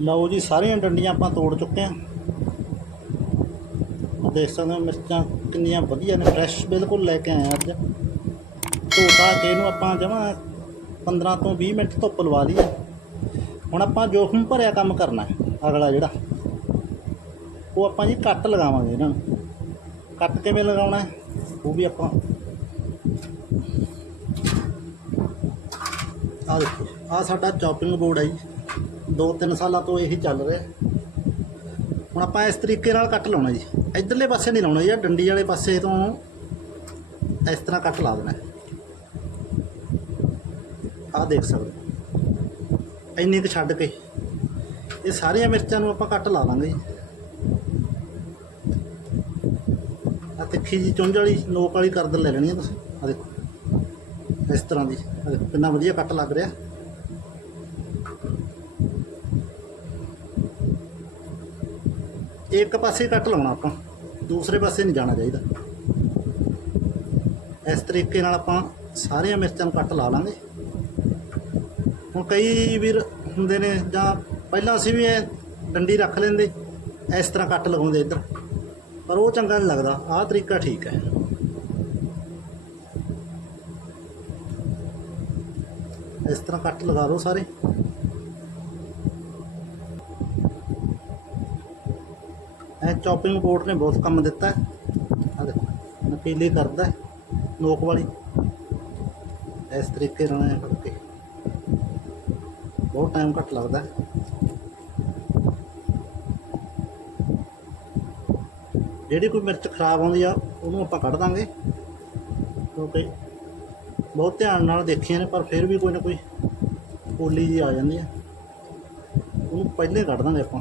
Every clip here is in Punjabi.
ਲਓ ਜੀ, ਸਾਰੀਆਂ ਡੰਡੀਆਂ ਆਪਾਂ ਤੋੜ ਚੁੱਕੇ ਹਾਂ। ਦੇਖ ਸਕਦੇ ਹੋ ਮਿਰਚਾਂ ਕਿੰਨੀਆਂ ਵਧੀਆ ਨੇ ਫਰੈਸ਼ ਬਿਲਕੁਲ ਲੈ ਕੇ ਆਏ ਹਾਂ ਅੱਜ। ਧੋਤਾ ਕੇ ਇਹਨੂੰ ਆਪਾਂ ਜਮਾ 15 ਤੋਂ 20 ਮਿੰਟ ਧੁੱਪ ਲਵਾ ਲਈ ਹੈ। ਹੁਣ ਆਪਾਂ ਜੋਖਮ ਭਰਿਆ ਕੰਮ ਕਰਨਾ ਅਗਲਾ ਜਿਹੜਾ। ਉਹ ਆਪਾਂ ਜੀ ਕੱਟ ਲਗਾਵਾਂਗੇ ਇਹਨਾਂ ਨੂੰ। ਕੱਟ ਕਿਵੇਂ ਲਗਾਉਣਾ ਉਹ ਵੀ ਆਪਾਂ ਆਹ ਦੇਖੋ, ਆਹ ਸਾਡਾ ਚੌਪਿੰਗ ਬੋਰਡ ਹੈ ਜੀ। ਦੋ ਤਿੰਨ ਸਾਲਾਂ ਤੋਂ ਇਹੀ ਚੱਲ ਰਿਹਾ। ਹੁਣ ਆਪਾਂ ਇਸ ਤਰੀਕੇ ਨਾਲ ਕੱਟ ਲਾਉਣਾ ਜੀ। ਇਧਰਲੇ ਪਾਸੇ ਨਹੀਂ ਲਾਉਣਾ ਜੀ ਆਹ ਡੰਡੀ ਵਾਲੇ ਪਾਸੇ ਤੋਂ ਇਸ ਤਰ੍ਹਾਂ ਕੱਟ ਲਾ ਦੇਣਾ। ਆਹ ਦੇਖ ਸਕਦੇ ਇੰਨੀ ਕੁ ਛੱਡ ਕੇ। ਇਹ ਸਾਰੀਆਂ ਮਿਰਚਾਂ ਨੂੰ ਆਪਾਂ ਕੱਟ ਲਾ ਲਾਂਗੇ ਜੀ। ਆ ਤਿੱਖੀ ਜੀ ਚੁੰਝ ਵਾਲੀ, ਨੋਕ ਵਾਲੀ ਕਰਦ ਲੈ ਲੈਣੀ ਆ ਤੁਸੀਂ। ਆ ਦੇਖੋ। ਇਸ ਤਰ੍ਹਾਂ ਦੀ। ਆ ਕਿੰਨਾ ਵਧੀਆ ਕੱਟ ਲੱਗ ਰਿਹਾ। ਇੱਕ ਪਾਸੇ ਕੱਟ ਲਾਉਣਾ ਆਪਾਂ। ਦੂਸਰੇ ਪਾਸੇ ਨਹੀਂ ਜਾਣਾ ਚਾਹੀਦਾ। ਇਸ ਤਰੀਕੇ ਨਾਲ ਆਪਾਂ ਸਾਰੀਆਂ ਮਿਰਚਾਂ ਨੂੰ ਕੱਟ ਲਾ ਲਾਂਗੇ। ਹੁਣ ਕਈ ਵੀਰ ਹੁੰਦੇ ਨੇ ਜਾਂ ਪਹਿਲਾਂ ਅਸੀਂ ਵੀ ਇਹ ਡੰਡੀ ਰੱਖ ਲੈਂਦੇ, ਇਸ ਤਰ੍ਹਾਂ ਕੱਟ ਲਗਾਉਂਦੇ ਇੱਧਰ। ਪਰ ਉਹ ਚੰਗਾ ਨਹੀਂ ਲੱਗਦਾ, ਆਹ ਤਰੀਕਾ ਠੀਕ ਹੈ। ਇਸ ਤਰ੍ਹਾਂ ਕੱਟ ਲਗਾ ਲਓ ਸਾਰੇ। ਚੌਪਿੰਗ ਬੋਰਡ ਨੇ ਬਹੁਤ ਕੰਮ ਦਿੱਤਾ ਆ ਦੇਖੋ, ਨਕੀਲੀ ਕਰਦਾ ਨੋਕ ਵਾਲੀ। ਇਸ ਤਰੀਕੇ ਨਾਲ ਐਂ ਕਰਕੇ ਬਹੁਤ ਟਾਈਮ ਘੱਟ ਲੱਗਦਾ ਜਿਹੜੀ ਕੋਈ ਮਿਰਚ ਖਰਾਬ ਆਉਂਦੀ ਆ, ਉਹਨੂੰ ਆਪਾਂ ਕੱਢ ਦਾਂਗੇ। ਕਿਉਂਕਿ ਬਹੁਤ ਧਿਆਨ ਨਾਲ ਦੇਖੀਆਂ ਨੇ, ਪਰ ਫਿਰ ਵੀ ਕੋਈ ਨਾ ਕੋਈ ਪੋਲੀ ਜੀ ਆ ਜਾਂਦੀ ਆ ਉਹਨੂੰ ਪਹਿਲੇ ਕੱਢ ਦਾਂਗੇ ਆਪਾਂ।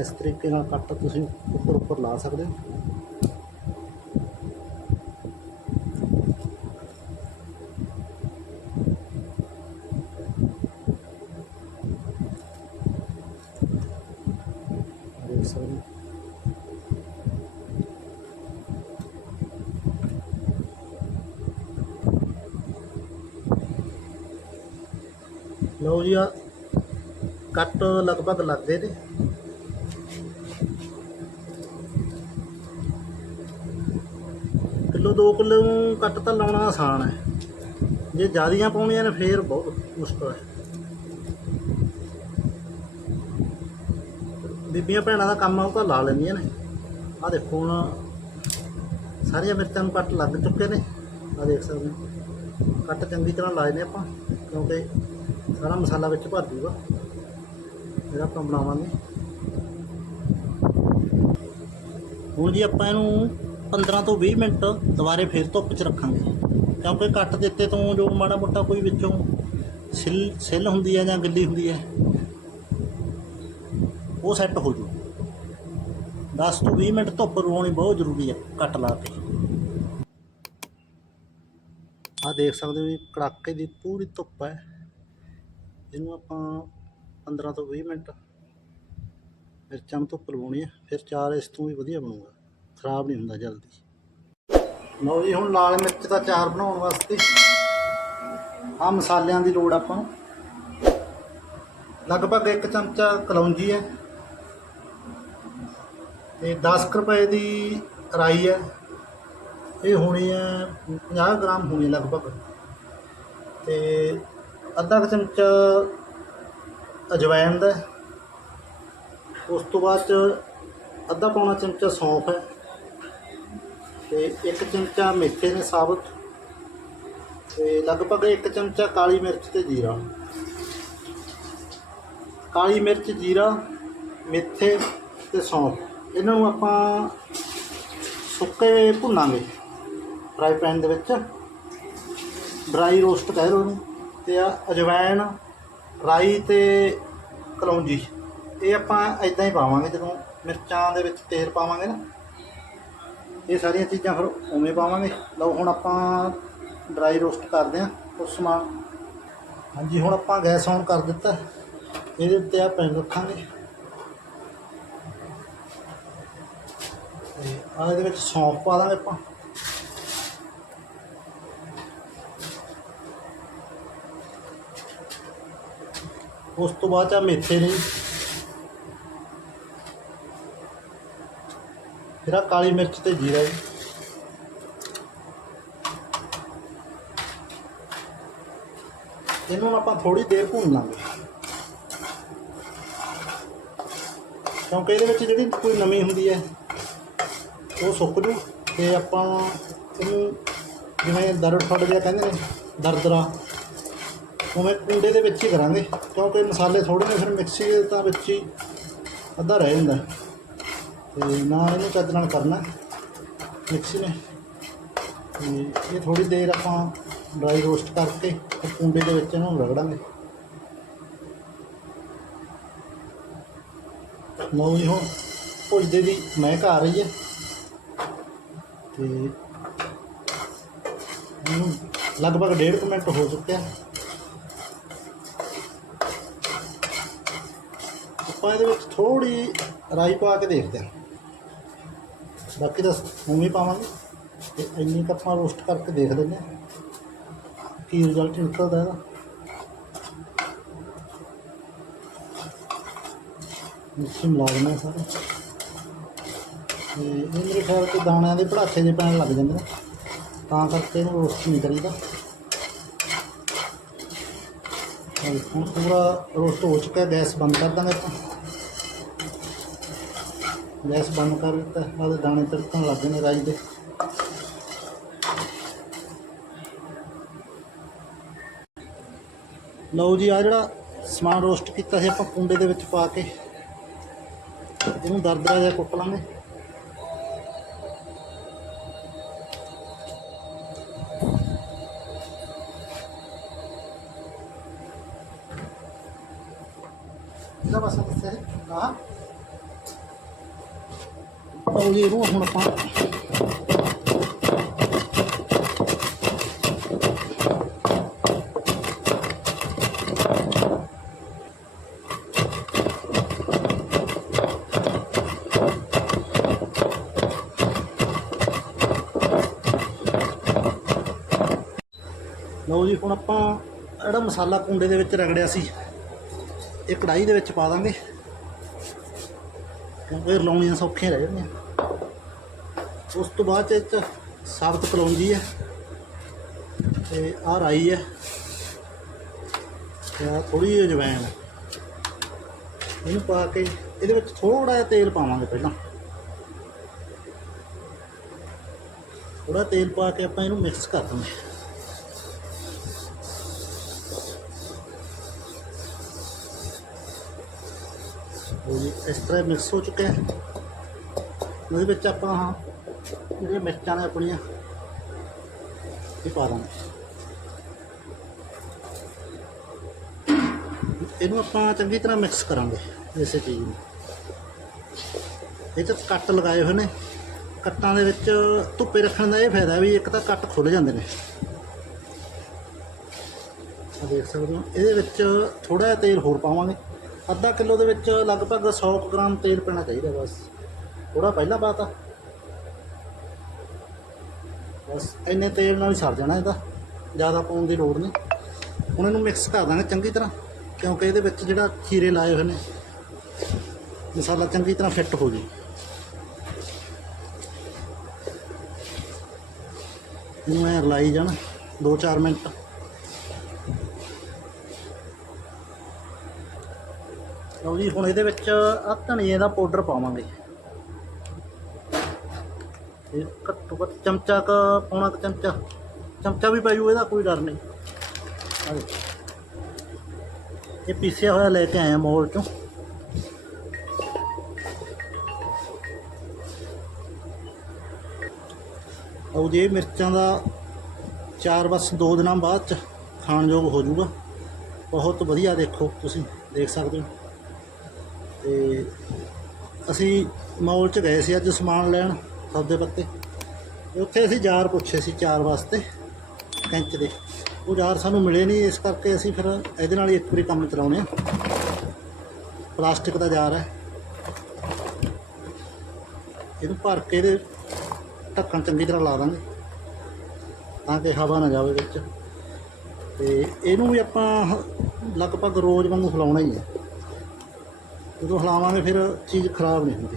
ਇਸ ਤਰੀਕੇ ਨਾਲ ਕੱਟ ਤੁਸੀਂ ਉੱਪਰ ਉੱਪਰ ਲਾ ਸਕਦੇ ਹੋ ਦੇਖ ਸਕਦੇ ਹੋ। ਲਓ ਜੀ ਆ ਕੱਟ ਲਗਭਗ ਲੱਗਦੇ ਨੇ 2 ਕਿਲੋ ਕੱਟ ਤਾਂ ਲਾਉਣਾ ਆਸਾਨ ਹੈ। ਜੇ ਜ਼ਿਆਦੀਆਂ ਪਾਉਣੀਆਂ ਨੇ, ਫੇਰ ਬਹੁਤ ਮੁਸ਼ਕਲ ਹੈ। ਬੀਬੀਆਂ ਭੈਣਾਂ ਦਾ ਕੰਮ ਆ, ਉਹ ਤਾਂ ਲਾ ਲੈਂਦੀਆਂ ਨੇ। ਆ ਦੇਖੋ ਹੁਣ, ਸਾਰੀਆਂ ਮਿਰਚਾਂ ਨੂੰ ਕੱਟ ਲੱਗ ਚੁੱਕੇ ਨੇ। ਆ ਦੇਖ ਸਕਦੇ ਕੱਟ ਚੰਗੀ ਤਰ੍ਹਾਂ ਲਾਏ ਨੇ ਆਪਾਂ, ਕਿਉਂਕਿ ਸਾਰਾ ਮਸਾਲਾ ਵਿੱਚ ਭਰ ਜੂਗਾ। ਜਿਹੜਾ ਆਪਾਂ ਬਣਾਵਾਂਗੇ। ਹੁਣ ਜੀ ਆਪਾਂ ਇਹਨੂੰ 15 ਤੋਂ 20 ਮਿੰਟ ਦੁਬਾਰੇ ਫੇਰ ਧੁੱਪ 'ਚ ਰੱਖਾਂਗੇ। ਕਿਉਂਕਿ ਕੱਟ ਦਿੱਤੇ ਤੋਂ ਜੋ ਮਾੜਾ ਮੋਟਾ ਕੋਈ ਵਿੱਚੋਂ ਸਿੱਲ ਸਿੱਲ ਹੁੰਦੀ ਹੈ ਜਾਂ ਗਿੱਲੀ ਹੁੰਦੀ ਹੈ, ਉਹ ਸੈੱਟ ਹੋ ਜੂ। 10 ਤੋਂ 20 ਮਿੰਟ ਧੁੱਪ ਲਵਾਉਣੀ ਬਹੁਤ ਜ਼ਰੂਰੀ ਹੈ ਕੱਟ ਲਾ ਕੇ। ਆ ਦੇਖ ਸਕਦੇ ਹੋ ਵੀ ਕੜਾਕੇ ਦੀ ਪੂਰੀ ਧੁੱਪ ਹੈ। ਇਹਨੂੰ ਆਪਾਂ 15 ਤੋਂ 20 ਮਿੰਟ ਮਿਰਚਾਂ ਨੂੰ ਧੁੱਪ ਲਵਾਉਣੀ ਹੈ, ਫਿਰ ਚਾਰ ਇਸ ਤੋਂ ਵੀ ਵਧੀਆ ਬਣੂਗਾ। ਖਰਾਬ ਨਹੀਂ ਹੁੰਦਾ ਜਲਦੀ। ਲਓ ਜੀ, ਹੁਣ ਲਾਲ ਮਿਰਚ ਦਾ ਚਾਰ ਬਣਾਉਣ ਵਾਸਤੇ। ਆ ਮਸਾਲਿਆਂ ਦੀ ਲੋੜ ਆਪਾਂ ਨੂੰ। ਲਗਭਗ 1 ਚਮਚਾ ਕਲੌਂਜੀ ਹੈ। ਤੇ 10 ਕੁ ਰੁਪਏ ਦੀ ਰਾਈ ਹੈ। ਇਹ ਹੋਣੀ ਹੈ 50 ਗ੍ਰਾਮ ਹੋਣੀ ਲਗਭਗ। ਤੇ ਅੱਧਾ ਕੁ ਚਮਚਾ ਅਜਵਾਇਣ ਦਾ ਉਸ ਤੋਂ ਬਾਅਦ ਚ ਅੱਧਾ ਪੌਣਾ ਚਮਚਾ ਸੌਂਫ ਹੈ। ਤੇ ਇੱਕ ਚਮਚਾ ਮੇਥੇ ਨੇ ਸਾਬਤ ਤੇ ਲਗਭਗ ਇੱਕ ਚਮਚਾ ਕਾਲੀ ਮਿਰਚ ਤੇ ਜੀਰਾ। ਕਾਲੀ ਮਿਰਚ, ਜੀਰਾ, ਮੇਥੇ ਤੇ ਸੌਂਫ। ਇਹਨਾਂ ਨੂੰ ਆਪਾਂ ਸੁੱਕੇ ਭੁੰਨਾਂਗੇ ਫਰਾਈ ਪੈਨ ਦੇ ਵਿੱਚ। ਡਰਾਈ ਰੋਸਟ ਕਹਿ ਲਓ ਇਹਨੂੰ। ਤੇ ਆ ਅਜਵਾਇਣ, ਰਾਈ ਤੇ ਕਲੌਂਜੀ। ਇਹ ਆਪਾਂ ਇਦਾਂ ਹੀ ਪਾਵਾਂਗੇ ਜਦੋਂ ਮਿਰਚਾਂ ਦੇ ਵਿੱਚ ਤੇਲ ਪਾਵਾਂਗੇ ਨਾ। ਇਹ ਸਾਰੀਆਂ ਚੀਜ਼ਾਂ ਫਿਰ ਉਵੇਂ ਪਾਵਾਂਗੇ। ਲਓ, ਹੁਣ ਆਪਾਂ ਡਰਾਈ ਰੋਸਟ ਕਰਦੇ ਹਾਂ ਉਸ ਸਮਾਨ। ਹਾਂਜੀ, ਹੁਣ ਆਪਾਂ ਗੈਸ ਔਨ ਕਰ ਦਿੱਤਾ। ਇਹਦੇ ਉੱਤੇ ਆ ਪੈਨ ਰੱਖਾਂਗੇ। ਤੇ ਆ ਇਹਦੇ ਵਿੱਚ ਸੌਂਫ ਪਾ ਦਾਂਗੇ ਆਪਾਂ। ਉਸ ਤੋਂ ਬਾਅਦ ਆ ਮੇਥੇ ਨੇ। ਫਿਰ ਆਹ ਕਾਲੀ ਮਿਰਚ ਤੇ ਜੀਰਾ ਜੀ। ਇਹਨੂੰ ਆਪਾਂ ਥੋੜੀ ਦੇਰ ਭੁੰਨ ਲਾਂਗੇ। ਕਿਉਂਕਿ ਇਹਦੇ ਵਿੱਚ ਜਿਹੜੀ ਕੋਈ ਨਮੀ ਹੁੰਦੀ ਹੈ, ਉਹ ਸੁੱਕ ਜੂ ਤੇ ਆਪਾਂ ਇਹਨੂੰ ਜਿਵੇਂ ਦਰੜ ਫੜ ਜਿਹਾ ਕਹਿੰਦੇ ਨੇ, ਦਰਦਰਾ, ਉਵੇਂ ਕੁੰਡੇ ਦੇ ਵਿੱਚ ਹੀ ਕਰਾਂਗੇ। ਕਿਉਂਕਿ ਮਸਾਲੇ ਥੋੜੇ ਨੇ, ਫਿਰ ਮਿਕਸੀ ਦੇ ਤਾਂ ਵਿੱਚ ਹੀ ਅੱਧਾ ਰਹਿ ਜਾਂਦਾ। ਤੇ ਨਾ ਇਹਨੂੰ ਚੱਜ ਨਾਲ ਕਰਨਾ ਮਿਕਸੀ ਨੇ। ਤੇ ਇਹ ਥੋੜੀ ਦੇਰ ਆਪਾਂ ਡਰਾਈ ਰੋਸਟ ਕਰਕੇ ਤੇ ਕੁੰਡੇ ਦੇ ਵਿੱਚ ਇਹਨੂੰ ਰਗੜਾਂਗੇ। ਲਓ ਜੀ, ਹੁਣ ਭੁੱਜਦੇ ਦੀ ਮਹਿਕ ਆ ਰਹੀ ਹੈ। ਤੇ ਇਹਨੂੰ ਲਗਭਗ ਡੇਢ ਕੁ ਮਿੰਟ ਹੋ ਚੁੱਕਿਆ ਆਪਾਂ ਇਹਦੇ ਵਿੱਚ ਥੋੜੀ ਰਾਈ ਪਾ ਕੇ ਦੇਖਦੇ ਹਾਂ। ਬਾਕੀ ਤਾਂ ਉਵੇਂ ਪਾਵਾਂਗੇ। ਤੇ ਇੰਨੀ ਕੁ ਆਪਾਂ ਰੋਸਟ ਕਰਕੇ ਦੇਖ ਲੈਂਦੇ ਹਾਂ ਕੀ ਰਿਜ਼ਲਟ ਨਿਕਲਦਾ ਇਹਦਾ। ਮਿਕਸੀ ਮਿਲਾ ਦਿੰਦੇ ਹਾਂ ਤੇ ਇਹ ਮੇਰੇ ਖਿਆਲ ਤੇ ਦਾਣਿਆਂ ਦੇ ਭੜਾਕੇ ਜਿਹੇ ਪੈਣ ਲੱਗ ਜਾਂਦੇ ਨੇ ਤਾਂ ਕਰਕੇ ਇਹਨੂੰ ਰੋਸਟ ਨਹੀਂ ਕਰੀਦਾ। ਹਾਂ, ਹੁਣ ਪੂਰਾ ਰੋਸਟ ਹੋ ਚੁੱਕਾ ਗੈਸ ਬੰਦ ਕਰ ਦਾਂਗੇ ਆਪਾਂ। ਗੈਸ ਬੰਦ ਕਰ ਦਿੱਤਾ। ਬਾਅਦ ਦਾਣੇ ਤੜਕਣ ਲੱਗ ਗਏ ਨੇ ਰਾਈ ਦੇ। ਲਓ ਜੀ ਆ ਜਿਹੜਾ ਸਮਾਨ ਰੋਸਟ ਕੀਤਾ ਸੀ ਆਪਾਂ ਕੁੰਡੇ ਦੇ ਵਿੱਚ ਪਾ ਕੇ। ਇਹਨੂੰ ਦਰਦਰਾ ਜਿਹਾ ਕੁੱਟ ਲਾਂਗੇ। ਇਹਦਾ ਬਸ ਦੱਸਿਆ ਹੈ ਆਹ ਜੀ ਇਹਨੂੰ ਹੁਣ ਆਪਾਂ। ਲਓ ਜੀ, ਹੁਣ ਆਪਾਂ ਜਿਹੜਾ ਮਸਾਲਾ ਕੁੰਡੇ ਦੇ ਵਿੱਚ ਰਗੜਿਆ ਸੀ, ਇਹ ਕੜਾਈ ਦੇ ਵਿੱਚ ਪਾ ਦਾਂਗੇ। ਕਿਉਂਕਿ ਲਾਉਣੀਆਂ ਸੌਖੀਆਂ ਰਹਿ ਜਾਂਦੀਆਂ। ਉਸ ਤੋਂ ਬਾਅਦ 'ਚ ਇਹ 'ਚ ਸਾਬਤ ਕਲੌਂਜੀ ਹੈ ਤੇ ਆਹ ਰਾਈ ਹੈ। ਤੇ ਆਹ ਥੋੜੀ ਜਿਹੀ ਅਜਵਾਇਣ ਇਹਨੂੰ ਪਾ ਕੇ ਇਹਦੇ ਵਿੱਚ ਥੋੜਾ ਜਿਹਾ ਤੇਲ ਪਾਵਾਂਗੇ ਪਹਿਲਾਂ। ਥੋੜਾ ਤੇਲ ਪਾ ਕੇ ਆਪਾਂ ਇਹਨੂੰ ਮਿਕਸ ਕਰ ਦਾਂਗੇ ਉਹ ਜੀ ਇਸ ਤਰ੍ਹਾਂ ਮਿਕਸ ਹੋ ਚੁੱਕਿਆ ਹੈ। ਉਹਦੇ ਵਿੱਚ ਆਪਾਂ ਹਾਂ ਜਿਹੜੀਆਂ ਮਿਰਚਾਂ ਨੇ ਆਪਣੀਆਂ ਇਹ ਪਾ ਦਾਂਗੇ ਇਹਨੂੰ ਆਪਾਂ ਚੰਗੀ ਤਰ੍ਹਾਂ ਮਿਕਸ ਕਰਾਂਗੇ ਇਸੇ ਚੀਜ਼ ਨੂੰ। ਇਹ 'ਚ ਕੱਟ ਲਗਾਏ ਹੋਏ ਨੇ। ਕੱਟਾਂ ਦੇ ਵਿੱਚ ਧੁੱਪੇ ਰੱਖਣ ਦਾ ਇਹ ਫਾਇਦਾ ਵੀ ਇੱਕ ਤਾਂ ਕੱਟ ਖੁੱਲ ਜਾਂਦੇ ਨੇ। ਆ ਦੇਖ ਸਕਦੇ ਹੋ। ਇਹਦੇ ਵਿੱਚ ਥੋੜਾ ਜਿਹਾ ਤੇਲ ਹੋਰ ਪਾਵਾਂਗੇ। ਅੱਧਾ ਕਿਲੋ ਦੇ ਵਿੱਚ ਲਗਭਗ 100 ਕੁ ਗ੍ਰਾਮ ਤੇਲ ਪੈਣਾ ਚਾਹੀਦਾ ਬਸ। ਥੋੜਾ ਪਹਿਲਾਂ ਪਾਤਾ। ਬਸ, ਇੰਨੇ ਤੇਲ ਨਾਲ ਹੀ ਸਰ ਜਾਣਾ ਇਹਦਾ। ਜ਼ਿਆਦਾ ਪਾਉਣ ਦੀ ਲੋੜ ਨਹੀਂ। ਹੁਣ ਇਹਨੂੰ ਮਿਕਸ ਕਰ ਦਾਂਗੇ ਚੰਗੀ ਤਰ੍ਹਾਂ, ਕਿਉਂਕਿ ਇਹਦੇ ਵਿੱਚ ਜਿਹੜਾ ਖੀਰੇ ਲਾਏ ਹੋਏ ਨੇ, ਮਸਾਲਾ ਚੰਗੀ ਤਰ੍ਹਾਂ ਫਿੱਟ ਹੋ ਜੇ ਇਹਨੂੰ ਐ ਰਲਾਈ ਜਾਣਾ 2-4 ਮਿੰਟ। ਲਓ ਜੀ, ਹੁਣ ਇਹਦੇ ਵਿੱਚ ਆ ਧਨੀਏ ਦਾ ਪਾਊਡਰ ਪਾਵਾਂਗੇ। ਇਹ ਘੱਟੋ ਘੱਟ ਚਮਚਾ ਕ ਪੌਣਾ ਕੁ ਚਮਚਾ। ਚਮਚਾ ਵੀ ਪਾਈਓ ਇਹਦਾ ਕੋਈ ਡਰ ਨਹੀਂ। ਇਹ ਪੀਸਿਆ ਹੋਇਆ ਲੈ ਕੇ ਆਇਆ ਮੋਲ ਚੋਂ। ਉਹ ਜੇ ਮਿਰਚਾਂ ਦਾ ਚਾਰ ਬਸ ਦੋ ਦਿਨਾਂ ਬਾਅਦ ਚ ਖਾਣਯੋਗ ਹੋ ਜਾਊਗਾ। ਬਹੁਤ ਵਧੀਆ ਦੇਖੋ ਤੁਸੀਂ, ਦੇਖ ਸਕਦੇ ਹੋ। ਤੇ ਅਸੀਂ ਮੌਲ 'ਚ ਗਏ ਸੀ ਅੱਜ ਸਮਾਨ ਲੈਣ। ਸੌਦੇ ਪੱਤੇ। ਉੱਥੇ ਅਸੀਂ ਜਾਰ ਪੁੱਛੇ ਸੀ ਚਾਰ ਵਾਸਤੇ, ਕੈਂਚ ਦੇ। ਉਹ ਜਾਰ ਸਾਨੂੰ ਮਿਲੇ ਨਹੀਂ, ਇਸ ਕਰਕੇ ਅਸੀਂ ਫਿਰ ਇਹਦੇ ਨਾਲ ਹੀ ਇੱਕ ਵਾਰੀ ਕੰਮ ਚਲਾਉਣੇ ਆ। ਪਲਾਸਟਿਕ ਦਾ ਜਾਰ ਹੈ। ਇਹਨੂੰ ਭਰ ਕੇ ਇਹਦੇ ਢੱਕਣ ਚੰਗੀ ਤਰ੍ਹਾਂ ਲਾ ਦਾਂਗੇ, ਤਾਂ ਕਿ ਹਵਾ ਨਾ ਜਾਵੇ ਵਿੱਚ। ਤੇ ਇਹਨੂੰ ਵੀ ਆਪਾਂ ਲਗਭਗ ਰੋਜ਼ ਵਾਂਗੂ ਹਿਲਾਉਣਾ ਹੀ ਹੈ। ਜਦੋਂ ਹਿਲਾਵਾਂਗੇ ਫਿਰ ਚੀਜ਼ ਖਰਾਬ ਨਹੀਂ ਹੁੰਦੀ।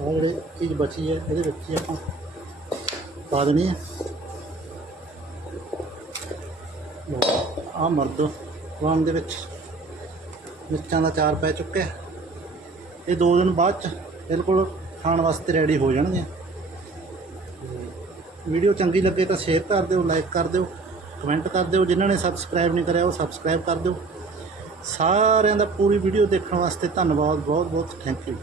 ਆਹ ਜਿਹੜੇ ਚੀਜ਼ ਬਚੀ ਹੈ, ਇਹਦੇ ਵਿੱਚ ਹੀ ਆਪਾਂ ਪਾ ਦੇਣੀ ਹੈ। ਆ ਮਰਦ ਵਾਮ ਦੇ ਵਿੱਚ ਮਿਰਚਾਂ ਦਾ ਚਾਰ ਪੈ ਚੁੱਕਿਆ ਇਹ ਦੋ ਦਿਨ ਬਾਅਦ ਚ ਬਿਲਕੁਲ ਖਾਣ ਵਾਸਤੇ ਰੈਡੀ ਹੋ ਜਾਣਗੇ। ਵੀਡੀਓ ਚੰਗੀ ਲੱਗੇ ਤਾਂ ਸ਼ੇਅਰ ਕਰ ਦਿਓ ਲਾਈਕ ਕਰ ਦਿਓ ਕਮੈਂਟ ਕਰ ਦਿਓ। ਜਿਨ੍ਹਾਂ ਨੇ ਸਬਸਕ੍ਰਾਈਬ ਨਹੀਂ ਕਰਿਆ, ਉਹ ਸਬਸਕ੍ਰਾਈਬ ਕਰ ਦਿਓ। ਸਾਰਿਆਂ ਦਾ ਪੂਰੀ ਵੀਡੀਓ ਦੇਖਣ ਵਾਸਤੇ ਧੰਨਵਾਦ ਬਹੁਤ ਬਹੁਤ ਥੈਂਕ ਯੂ